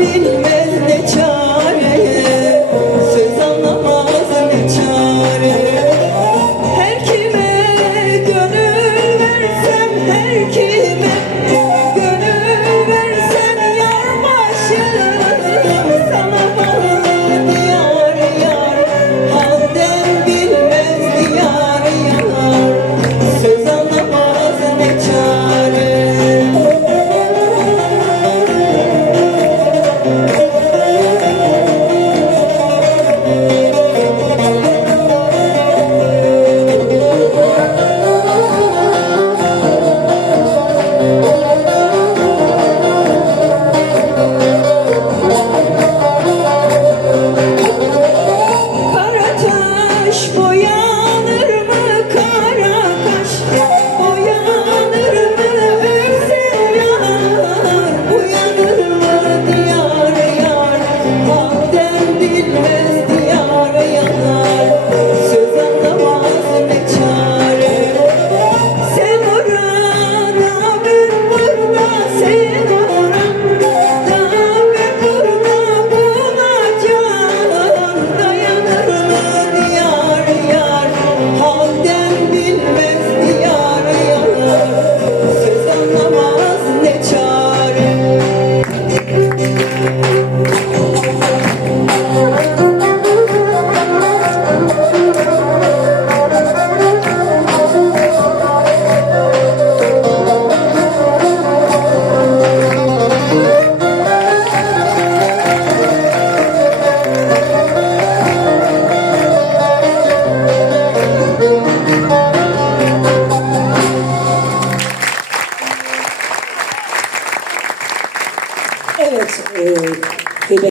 been